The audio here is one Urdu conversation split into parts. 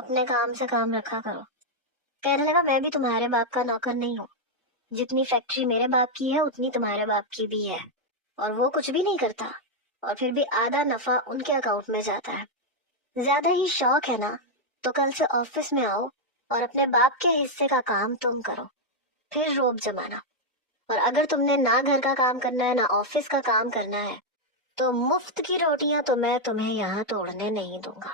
اپنے کام سے کام رکھا کرو۔ کہنے لگا میں بھی تمہارے باپ کا نوکر نہیں ہوں، جتنی فیکٹری میرے باپ کی ہے اتنی تمہارے باپ کی بھی ہے، اور وہ کچھ بھی نہیں کرتا، اور پھر بھی آدھا نفع ان کے اکاؤنٹ میں جاتا ہے۔ زیادہ ہی شوق ہے نا تو کل سے آفس میں آؤ اور اپنے باپ کے حصے کا کام تم کرو، پھر روب جمانا۔ اور اگر تم نے نہ گھر کا کام کرنا ہے نہ آفس کا کام کرنا ہے تو مفت کی روٹیاں تو میں تمہیں یہاں توڑنے نہیں دوں گا۔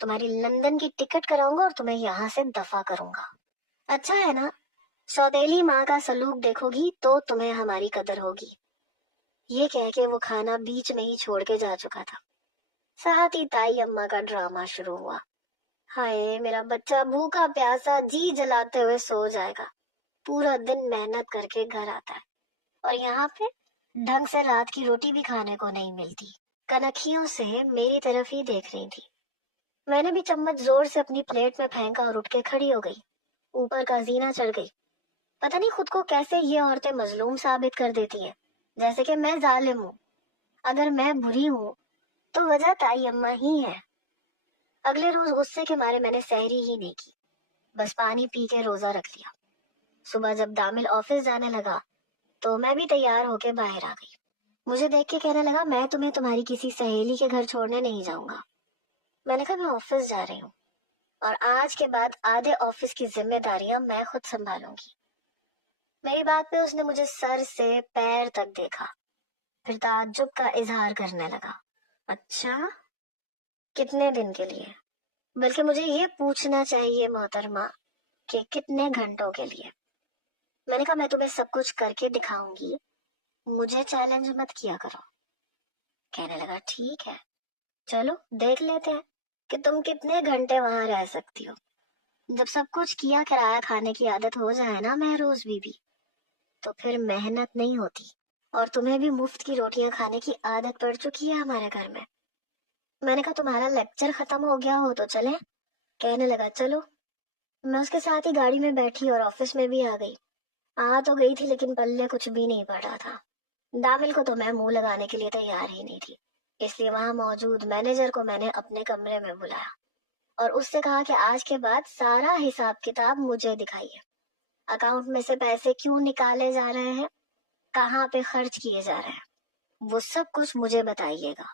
تمہاری لندن کی ٹکٹ کراؤں گا اور تمہیں یہاں سے دفع کروں گا۔ اچھا ہے نا، سودیلی ماں کا سلوک دیکھو گی تو تمہیں ہماری قدر ہوگی۔ یہ کہہ کے وہ کھانا بیچ میں ہی چھوڑ کے جا چکا تھا۔ ساتھ ہی تائی اماں کا ڈرامہ شروع ہوا۔ ہائے میرا بچہ بھوکا پیاسا جی جلاتے ہوئے سو جائے گا، پورا دن محنت کر کے گھر آتا ہے اور یہاں پہ ڈھنگ سے رات کی روٹی بھی کھانے کو نہیں ملتی۔ کنکھیوں سے میری طرف ہی دیکھ رہی تھی۔ میں نے بھی چمچ زور سے اپنی پلیٹ میں پھینکا اور اٹھ کے کھڑی ہو گئی، اوپر کا زینہ چڑھ گئی۔ پتہ نہیں خود کو کیسے یہ عورتیں مظلوم ثابت کر دیتی ہیں، جیسے کہ میں ظالم ہوں۔ اگر میں بری ہوں تو وجہ تائی اماں ہی ہے۔ اگلے روز غصے کے مارے میں نے سحری ہی نہیں کی، بس پانی پی کے روزہ رکھ لیا۔ صبح جب دامل آفس جانے لگا تو میں بھی تیار ہو کے باہر آ گئی۔ مجھے دیکھ کے کہنے لگا میں تمہیں تمہاری کسی سہیلی کے گھر چھوڑنے نہیں جاؤں گا۔ میں نے کہا میں آفس جا رہی ہوں اور آج کے بعد آدھے آفس کی ذمہ داریاں میں خود سنبھالوں گی۔ میری بات پہ اس نے مجھے سر سے پیر تک دیکھا، پھر تعجب کا اظہار کرنے لگا۔ اچھا، کتنے دن کے لیے؟ بلکہ مجھے یہ پوچھنا چاہیے محترمہ کہ کتنے گھنٹوں کے لیے؟ میں نے کہا میں تمہیں سب کچھ کر کے دکھاؤں گی، مجھے چیلنج مت کیا کرو۔ کہنے لگا ٹھیک ہے، چلو دیکھ لیتے ہیں کہ تم کتنے گھنٹے وہاں رہ سکتی ہو۔ جب سب کچھ کیا کرایا کھانے کی عادت ہو جائے نا مہروز بیوی، تو پھر محنت نہیں ہوتی، اور تمہیں بھی مفت کی روٹیاں کھانے کی عادت پڑ چکی ہے ہمارے گھر میں۔ میں نے کہا تمہارا لیکچر ختم ہو گیا ہو تو چلیں؟ کہنے لگا چلو۔ میں اس کے ساتھ ہی گاڑی میں بیٹھی اور آفس میں بھی آ گئی۔ آ تو گئی تھی لیکن پلے کچھ بھی نہیں پڑ رہا تھا۔ دامل کو تو میں منہ لگانے کے لیے تیار ہی نہیں تھی، اس لیے وہاں موجود مینیجر کو میں نے اپنے کمرے میں بلایا اور اس سے کہا کہ آج کے بعد سارا حساب کتاب مجھے دکھائیے۔ اکاؤنٹ میں سے پیسے کیوں نکالے جا رہے ہیں، کہاں پہ خرچ کیے جا رہے ہیں، وہ سب کچھ مجھے بتائیے گا۔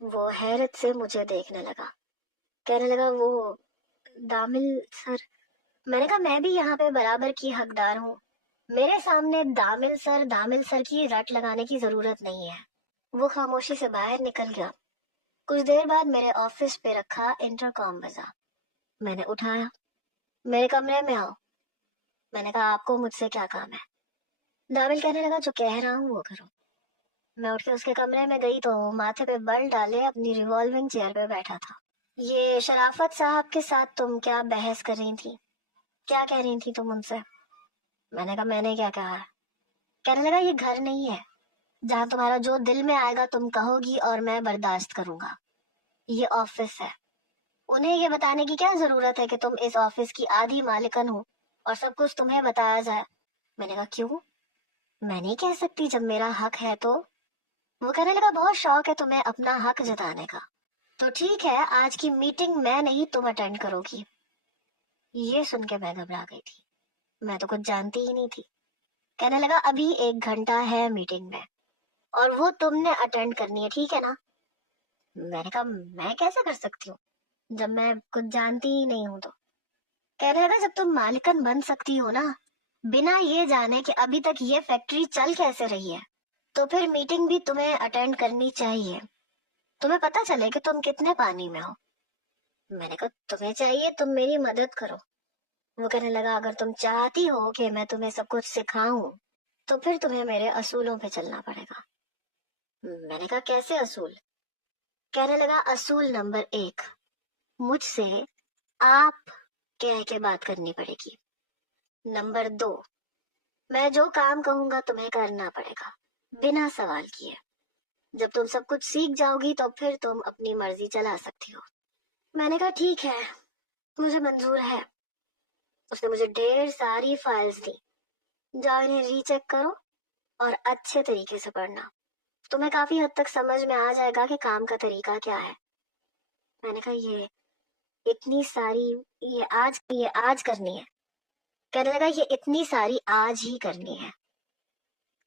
وہ حیرت سے مجھے دیکھنے لگا، کہنے لگا وہ دامل سر۔ میں نے کہا میں بھی یہاں پہ برابر کی حقدار ہوں، میرے سامنے دامل سر کی رٹ لگانے کی ضرورت نہیں ہے۔ وہ خاموشی سے باہر نکل گیا۔ کچھ دیر بعد میرے آفس پہ رکھا انٹرکام بجا۔ میں نے اٹھایا، میرے کمرے میں آؤ۔ میں نے کہا آپ کو مجھ سے کیا کام ہے؟ دامل کہنے لگا جو کہہ رہا ہوں وہ کرو۔ میں اٹھ کے اس کے کمرے میں گئی تو ماتھے پہ بل ڈالے اپنی ریوالونگ چیئر پہ بیٹھا تھا۔ یہ شرافت صاحب کے ساتھ تم کیا بحث کر رہی تھی؟ کیا کہہ رہی تھی تم ان سے؟ میں نے کہا میں نے کیا کہا ہے؟ کہنے لگا یہ گھر نہیں ہے جہاں تمہارا جو دل میں آئے گا تم کہو گی اور میں برداشت کروں گا، یہ آفس ہے۔ انہیں یہ بتانے کی کیا ضرورت ہے کہ تم اس آفس کی آدھی مالکن ہو اور سب کچھ تمہیں بتایا جائے؟ میں نے کہا کیوں؟ میں نہیں کہہ سکتی جب میرا حق ہے تو؟ وہ کہنے لگا بہت شوق ہے تمہیں اپنا حق جتانے کا، تو ٹھیک ہے آج کی میٹنگ میں نہیں تم اٹینڈ کرو گی۔ یہ سن کے میں گھبرا گئی تھی، میں تو کچھ جانتی ہی نہیں تھی۔ کہنے لگا ابھی 1 گھنٹہ ہے میٹنگ میں اور وہ تم نے اٹینڈ کرنی ہے، ٹھیک ہے نا؟ میں نے کہا میں کیسے کر سکتی ہوں جب میں کچھ جانتی ہی نہیں ہوں تو؟ کہنے لگا جب تم مالکن بن سکتی ہو نا بنا یہ جانے کہ ابھی تک یہ فیکٹری چل کیسے رہی ہے، تو پھر میٹنگ بھی تمہیں اٹینڈ کرنی چاہیے، تمہیں پتہ چلے کہ تم کتنے پانی میں ہو۔ میں نے کہا تمہیں چاہیے تم میری مدد کرو۔ وہ کہنے لگا اگر تم چاہتی ہو کہ میں تمہیں سب کچھ سکھاؤں تو پھر تمہیں میرے اصولوں پہ چلنا پڑے گا۔ میں نے کہا کیسے اصول؟ کہنے لگا اصول نمبر 1، مجھ سے آپ کہہ کے بات کرنی پڑے گی۔ نمبر 2، میں جو کام کہوں گا تمہیں کرنا پڑے گا بنا سوال کیے۔ جب تم سب کچھ سیکھ جاؤ گی تو پھر تم اپنی مرضی چلا سکتی ہو۔ میں نے کہا ٹھیک ہے، مجھے منظور ہے۔ اس نے مجھے ڈھیر ساری فائلز دی، جاؤ انہیں ری چیک کرو اور اچھے طریقے سے پڑھنا، تمہیں کافی حد تک سمجھ میں آ جائے گا کہ کام کا طریقہ کیا ہے۔ میں نے کہا یہ اتنی ساری یہ آج کرنی ہے. کہنے لگا یہ اتنی ساری آج ہی کرنی ہے.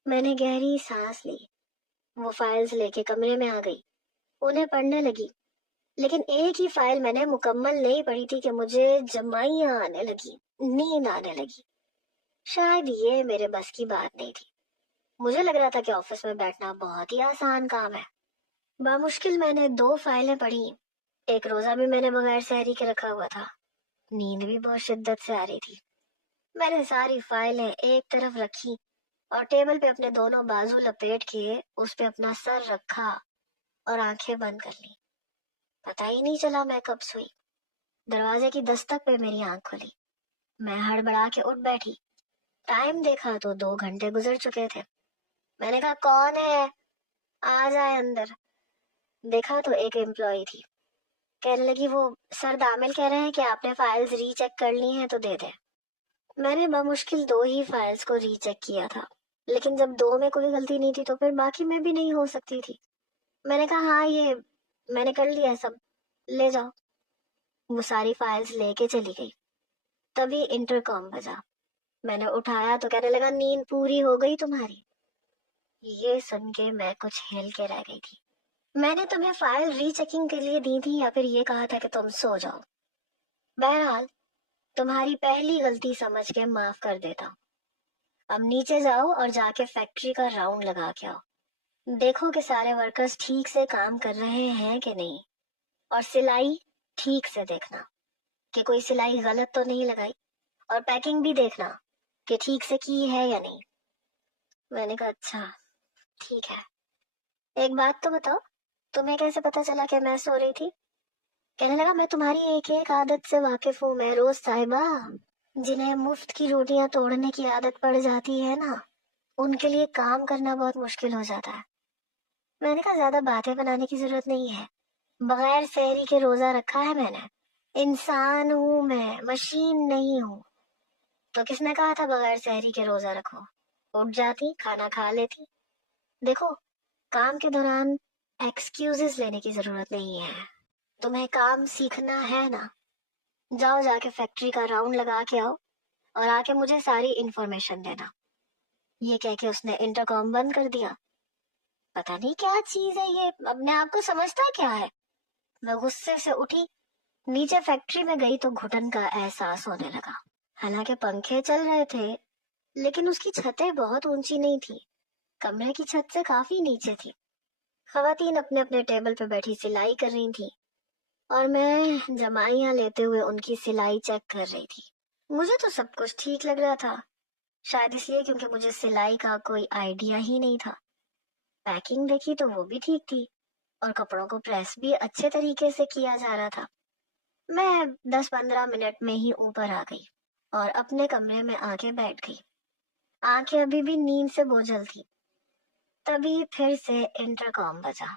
میں نے گہری سانس لی. وہ فائلز لے کے کمرے میں آ گئی. انہیں پڑھنے لگی. لیکن ایک ہی فائل میں نے مکمل نہیں پڑھی تھی کہ مجھے جمائیاں آنے لگی، نیند آنے لگی. شاید یہ میرے بس کی بات نہیں تھی. مجھے لگ رہا تھا کہ آفس میں بیٹھنا بہت ہی آسان کام ہے. بامشکل میں نے 2 فائلیں پڑھی. ایک روزہ بھی میں نے بغیر سحری کے رکھا ہوا تھا. نیند بھی بہت شدت سے آ رہی تھی. میں نے ساری فائلیں ایک طرف رکھی اور ٹیبل پہ اپنے دونوں بازو لپیٹ کے اس پہ اپنا سر رکھا اور آنکھیں بند کر لی. پتہ ہی نہیں چلا میں کب سوئی. دروازے کی دستک پہ میری آنکھ کھلی. میں ہڑبڑا کے اٹھ بیٹھی. ٹائم دیکھا تو 2 گھنٹے گزر چکے تھے. میں نے کہا کون ہے، آ جائے اندر. دیکھا تو ایک امپلائی تھی. کہنے لگی وہ سر دامل کہہ رہے ہیں کہ آپ نے فائلز ری چیک کر لی ہیں تو دے دیں. میں نے بمشکل 2 ہی فائلز کو ری چیک کیا تھا، لیکن جب 2 میں کوئی غلطی نہیں تھی تو پھر باقی میں بھی نہیں ہو سکتی تھی. میں نے کہا ہاں یہ میں نے کر لیا سب، لے جاؤ. وہ ساری فائلز لے کے چلی گئی. تبھی انٹرکام بجا. میں نے اٹھایا تو کہنے لگا نیند پوری ہو گئی تمہاری. یہ سن کے میں کچھ ہل کے رہ گئی تھی. میں نے تمہیں فائل ری چیکنگ کے لیے دی تھی یا پھر یہ کہا تھا کہ تم سو جاؤ؟ بہرحال تمہاری پہلی غلطی سمجھ کے معاف کر دیتا ہوں. اب نیچے جاؤ اور جا کے فیکٹری کا راؤنڈ لگا کے آؤ. دیکھو کہ سارے ورکرز ٹھیک سے کام کر رہے ہیں کہ نہیں، اور سلائی ٹھیک سے دیکھنا کہ کوئی سلائی غلط تو نہیں لگائی، اور پیکنگ بھی دیکھنا کہ ٹھیک سے کی ہے یا نہیں. میں نے کہا اچھا ٹھیک ہے. ایک بات تو بتاؤ، تمہیں کیسے پتا چلا کہ میں سو رہی تھی؟ کہنے لگا میں تمہاری ایک ایک عادت سے واقف ہوں مہروز صاحبہ. جنہیں مفت کی روٹیاں توڑنے کی عادت پڑ جاتی ہے نا، ان کے لیے کام کرنا بہت مشکل ہو جاتا ہے. میں نے کہا زیادہ باتیں بنانے کی ضرورت نہیں ہے. بغیر سحری کے روزہ رکھا ہے میں نے. انسان ہوں میں، مشین نہیں ہوں. تو کس نے کہا تھا بغیر سحری کے روزہ رکھو؟ اٹھ جاتی، کھانا کھا لیتی. دیکھو کام کے دوران ایکسکیوزز لینے کی ضرورت نہیں ہے. تمہیں کام سیکھنا ہے نا، جاؤ جا کے فیکٹری کا راؤنڈ لگا کے آؤ اور آ کے مجھے ساری انفارمیشن دینا. یہ کہہ کے اس نے انٹرکام بند کر دیا. پتہ نہیں کیا چیز ہے یہ، اپنے آپ کو سمجھتا کیا ہے. میں غصے سے اٹھی، نیچے فیکٹری میں گئی تو گھٹن کا احساس ہونے لگا. حالانکہ پنکھے چل رہے تھے لیکن اس کی چھتیں بہت اونچی نہیں تھی، کمرے کی چھت سے کافی نیچے تھی. خواتین اپنے اپنے ٹیبل پہ بیٹھی سلائی کر رہی تھی اور میں جمائیاں لیتے ہوئے ان کی سلائی چیک کر رہی تھی. مجھے تو سب کچھ ٹھیک لگ رہا تھا، شاید اس لیے کیونکہ مجھے سلائی کا کوئی آئیڈیا ہی نہیں تھا. پیکنگ دیکھی تو وہ بھی ٹھیک تھی اور کپڑوں کو پریس بھی اچھے طریقے سے کیا جا رہا تھا. میں 10-15 منٹ میں ہی اوپر آ گئی اور اپنے کمرے میں آ کے بیٹھ گئی. آنکھیں ابھی بھی نیند سے بوجھل تھی. تبھی پھر سے انٹرکام بجا.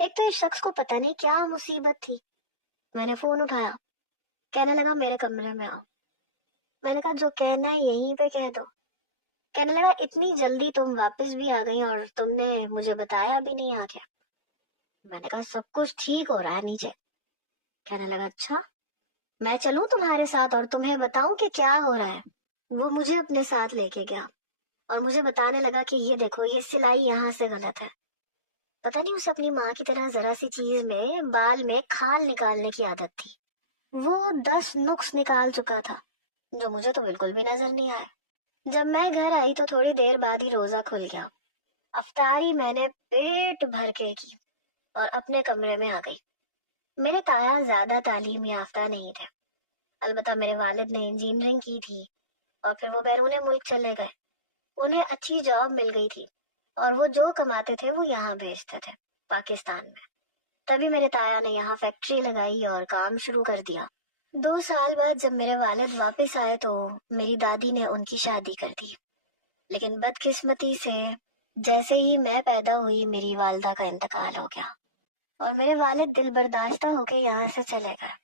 ایک تو اس شخص کو پتہ نہیں کیا مصیبت تھی. میں نے فون اٹھایا. کہنے لگا میرے کمرے میں آؤ. میں نے کہا جو کہنا ہے یہیں پہ کہہ دو. کہنے لگا اتنی جلدی تم واپس بھی آ گئی اور تم نے مجھے بتایا بھی نہیں آ کے. میں نے کہا سب کچھ ٹھیک ہو رہا ہے نیچے. کہنے لگا اچھا میں چلوں تمہارے ساتھ اور تمہیں بتاؤں کہ کیا ہو رہا ہے. وہ مجھے اپنے ساتھ لے کے گیا اور مجھے بتانے لگا کہ یہ دیکھو یہ سلائی یہاں سے غلط ہے. پتہ نہیں اسے اپنی ماں کی طرح ذرا سی چیز میں بال میں کھال نکالنے کی عادت تھی. وہ 10 نقص نکال چکا تھا جو مجھے تو بالکل بھی نظر نہیں آیا. جب میں گھر آئی تو تھوڑی دیر بعد ہی روزہ کھل گیا. افطاری میں نے پیٹ بھر کے کی اور اپنے کمرے میں آ گئی. میرے تایا زیادہ تعلیم یافتہ نہیں تھے، البتہ میرے والد نے انجینئرنگ کی تھی اور پھر وہ بیرون ملک چلے گئے. انہیں اچھی جاب مل گئی تھی اور وہ جو کماتے تھے وہ یہاں بھیجتے تھے پاکستان میں. تبھی میرے تایا نے یہاں فیکٹری لگائی اور کام شروع کر دیا. 2 سال بعد جب میرے والد واپس آئے تو میری دادی نے ان کی شادی کر دی. لیکن بدقسمتی سے جیسے ہی میں پیدا ہوئی میری والدہ کا انتقال ہو گیا اور میرے والد دل برداشتہ ہو کے یہاں سے چلے گئے.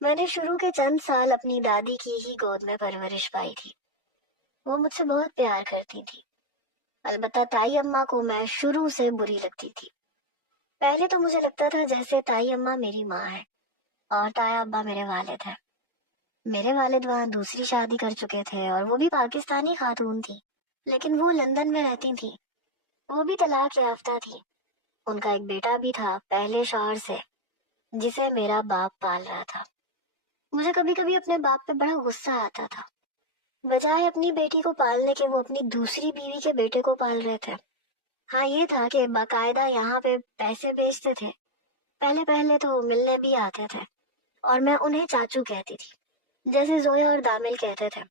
میں نے شروع کے چند سال اپنی دادی کی ہی گود میں پرورش پائی تھی. وہ مجھ سے بہت پیار کرتی تھی. البتہ تائی اماں کو میں شروع سے بری لگتی تھی. پہلے تو مجھے لگتا تھا جیسے تائی اماں میری ماں ہے، اور تایا ابا میرے والد ہیں۔ میرے والد وہاں دوسری شادی کر چکے تھے اور وہ بھی پاکستانی خاتون تھی، لیکن وہ لندن میں رہتی تھی۔ وہ بھی طلاق یافتہ تھی۔ ان کا ایک بیٹا بھی تھا پہلے شوہر سے، جسے میرا باپ پال رہا تھا۔ مجھے کبھی کبھی اپنے باپ پہ بڑا غصہ آتا تھا، بجائے اپنی بیٹی کو پالنے کے وہ اپنی دوسری بیوی کے بیٹے کو پال رہے تھے۔ ہاں یہ تھا کہ باقاعدہ یہاں پہ پیسے بیچتے تھے، پہلے پہلے تو ملنے بھی آتے تھے، اور میں انہیں چاچو کہتی تھی، جیسے زویا اور دامل کہتے تھے۔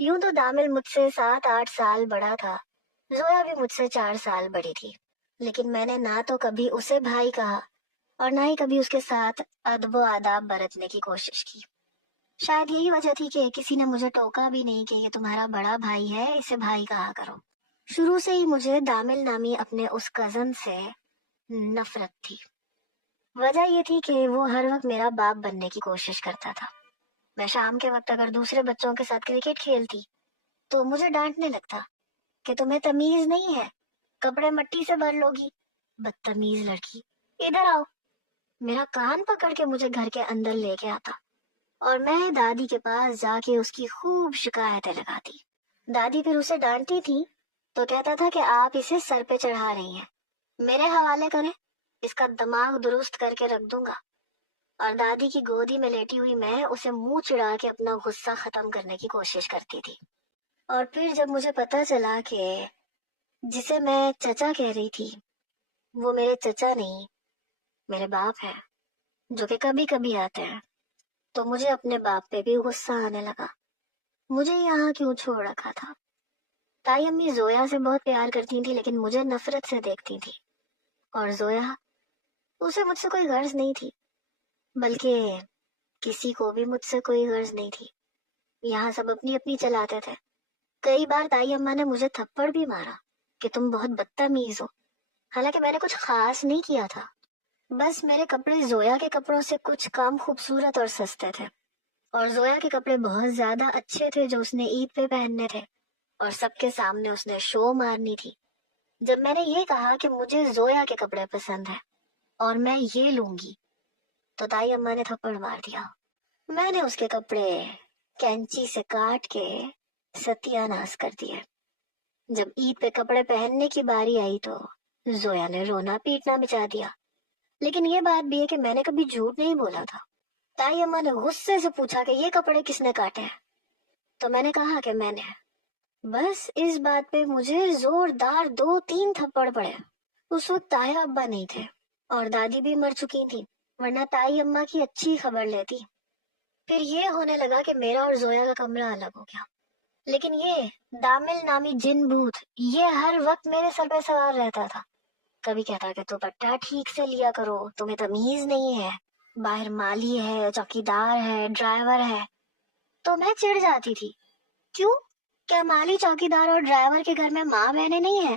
یوں تو دامل مجھ سے 7-8 سال بڑا تھا، زویا بھی مجھ سے 4 سال بڑی تھی، لیکن میں نے نہ تو کبھی اسے بھائی کہا اور نہ ہی کبھی اس کے ساتھ ادب و آداب برتنے کی کوشش کی۔ شاید یہی وجہ تھی کہ کسی نے مجھے ٹوکا بھی نہیں کہ یہ تمہارا بڑا بھائی ہے، اسے بھائی کہا کرو۔ شروع سے ہی مجھے دامل نامی اپنے اس کزن سے نفرت تھی۔ وجہ یہ تھی کہ وہ ہر وقت میرا باپ بننے کی کوشش کرتا تھا۔ میں شام کے وقت اگر دوسرے بچوں کے ساتھ کرکٹ کھیلتی تو مجھے ڈانٹنے لگتا کہ تمہیں تمیز نہیں ہے، کپڑے مٹی سے بھر لوگی، بدتمیز لڑکی، ادھر آؤ۔ میرا کان پکڑ کے مجھے گھر کے اندر لے کے آتا اور میں دادی کے پاس جا کے اس کی خوب شکایتیں لگاتی۔ دادی پھر اسے ڈانٹتی تھی تو کہتا تھا کہ آپ اسے سر پہ چڑھا رہی ہیں، میرے حوالے کریں، اس کا دماغ درست کر کے رکھ دوں گا۔ اور دادی کی گودی میں لیٹی ہوئی میں اسے منہ چڑھا کے اپنا غصہ ختم کرنے کی کوشش کرتی تھی۔ اور پھر جب مجھے پتا چلا کہ جسے میں چچا کہہ رہی تھی وہ میرے چچا نہیں، میرے باپ ہیں، جو کہ کبھی کبھی آتے ہیں، تو مجھے اپنے باپ پہ بھی غصہ آنے لگا۔ مجھے یہاں کیوں چھوڑ رکھا تھا؟ تائی امی زویا سے بہت پیار کرتی تھی لیکن مجھے نفرت سے دیکھتی تھی، اور زویا، اسے مجھ سے کوئی غرض نہیں تھی، بلکہ کسی کو بھی مجھ سے کوئی غرض نہیں تھی۔ یہاں سب اپنی اپنی چلاتے تھے۔ کئی بار تائی اماں نے مجھے تھپڑ بھی مارا کہ تم بہت بدتمیز ہو، حالانکہ میں نے کچھ خاص نہیں کیا تھا، بس میرے کپڑے زویا کے کپڑوں سے کچھ کم خوبصورت اور سستے تھے، اور زویا کے کپڑے بہت زیادہ اچھے تھے جو اس نے عید پہ پہننے تھے، اور سب کے سامنے اس نے شو مارنی تھی۔ جب میں نے یہ کہا کہ مجھے زویا کے کپڑے پسند ہیں اور میں یہ لوں گی، تو تائی اماں نے تھپڑ مار دیا۔ میں نے اس کے کپڑے کینچی سے کاٹ کے ستیہ ناش کر دیے۔ جب عید پہ کپڑے پہننے کی باری آئی تو زویا نے رونا پیٹنا مچا دیا، لیکن یہ بات بھی ہے کہ میں نے کبھی جھوٹ نہیں بولا تھا۔ تائی اماں نے غصے سے پوچھا کہ یہ کپڑے کس نے کاٹے ہیں، تو میں نے کہا کہ میں نے۔ بس اس بات پہ مجھے زوردار 2-3 تھپڑ پڑے۔ اس وقت تایا ابا نہیں تھے اور دادی بھی مر چکی تھی، ورنہ تائی اماں کی اچھی خبر لیتی۔ پھر یہ ہونے لگا کہ میرا اور زویا کا کمرہ الگ ہو گیا، لیکن یہ دامل نامی جن بھوت یہ ہر وقت میرے سر پہ سوار رہتا تھا۔ کبھی کہتا کہ دوپٹہ ٹھیک سے لیا کرو، تمہیں تمیز نہیں ہے، باہر مالی ہے، چوکیدار ہے، ڈرائیور ہے۔ تو میں چڑ جاتی تھی، کیوں؟ کیا مالی، چوکیدار اور ڈرائیور کے گھر میں ماں بہنیں نہیں ہیں؟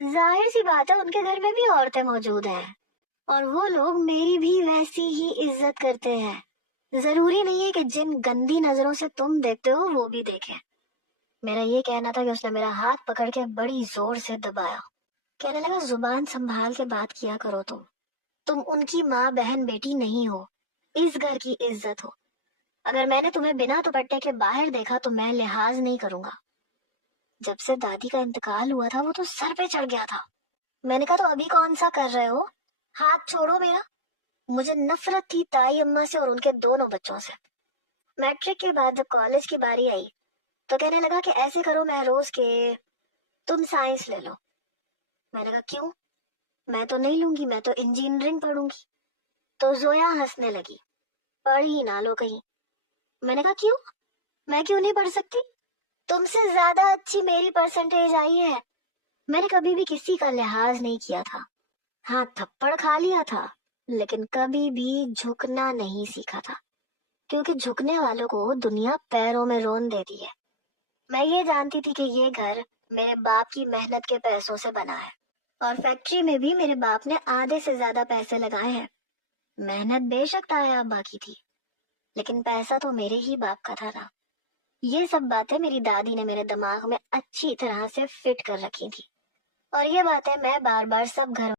ظاہر سی بات ہے ان کے گھر میں بھی عورتیں موجود ہیں، اور وہ لوگ میری بھی ویسی ہی عزت کرتے ہیں۔ ضروری نہیں ہے کہ جن گندی نظروں سے تم دیکھتے ہو وہ بھی دیکھیں۔ میرا یہ کہنا تھا کہ اس نے میرا ہاتھ پکڑ کے بڑی زور سے دبایا، کہنے لگا زبان سنبھال کے بات کیا کرو، تم ان کی ماں بہن بیٹی نہیں ہو، اس گھر کی عزت ہو۔ اگر میں نے تمہیں بنا دوپٹے کے باہر دیکھا تو میں لحاظ نہیں کروں گا۔ جب سے دادی کا انتقال ہوا تھا وہ تو سر پہ چڑھ گیا تھا۔ میں نے کہا تو ابھی کون سا کر رہے ہو؟ ہاتھ چھوڑو میرا۔ مجھے نفرت تھی تائی اماں سے اور ان کے دونوں بچوں سے۔ میٹرک کے بعد جب کالج کی باری آئی تو کہنے لگا کہ ایسے کرو مہروز کہ تم سائنس لے لو۔ میں نے کہا کیوں؟ میں تو نہیں لوں گی، میں تو انجینئرنگ پڑھوں گی۔ تو زویا ہنسنے لگی، پڑھ ہی نہ لو کہیں۔ میں نے کہا کیوں؟ میں کیوں نہیں پڑھ سکتی؟ تم سے زیادہ اچھی میری پرسنٹیج آئی ہے۔ میں نے کبھی بھی کسی کا لحاظ نہیں کیا تھا، ہاں تھپڑ کھا لیا تھا، لیکن کبھی بھی جھکنا نہیں سیکھا تھا، کیونکہ جھکنے والوں کو دنیا پیروں میں رون دیتی ہے۔ میں یہ جانتی تھی کہ یہ گھر میرے باپ کی محنت کے پیسوں سے بنا ہے، اور فیکٹری میں بھی میرے باپ نے آدھے سے زیادہ پیسے لگائے ہیں۔ محنت بے شک تایا ابا کی تھی، لیکن پیسہ تو میرے ہی باپ کا تھا نا۔ یہ سب باتیں میری دادی نے میرے دماغ میں اچھی طرح سے فٹ کر رکھی تھی، اور یہ باتیں میں بار بار سب گھر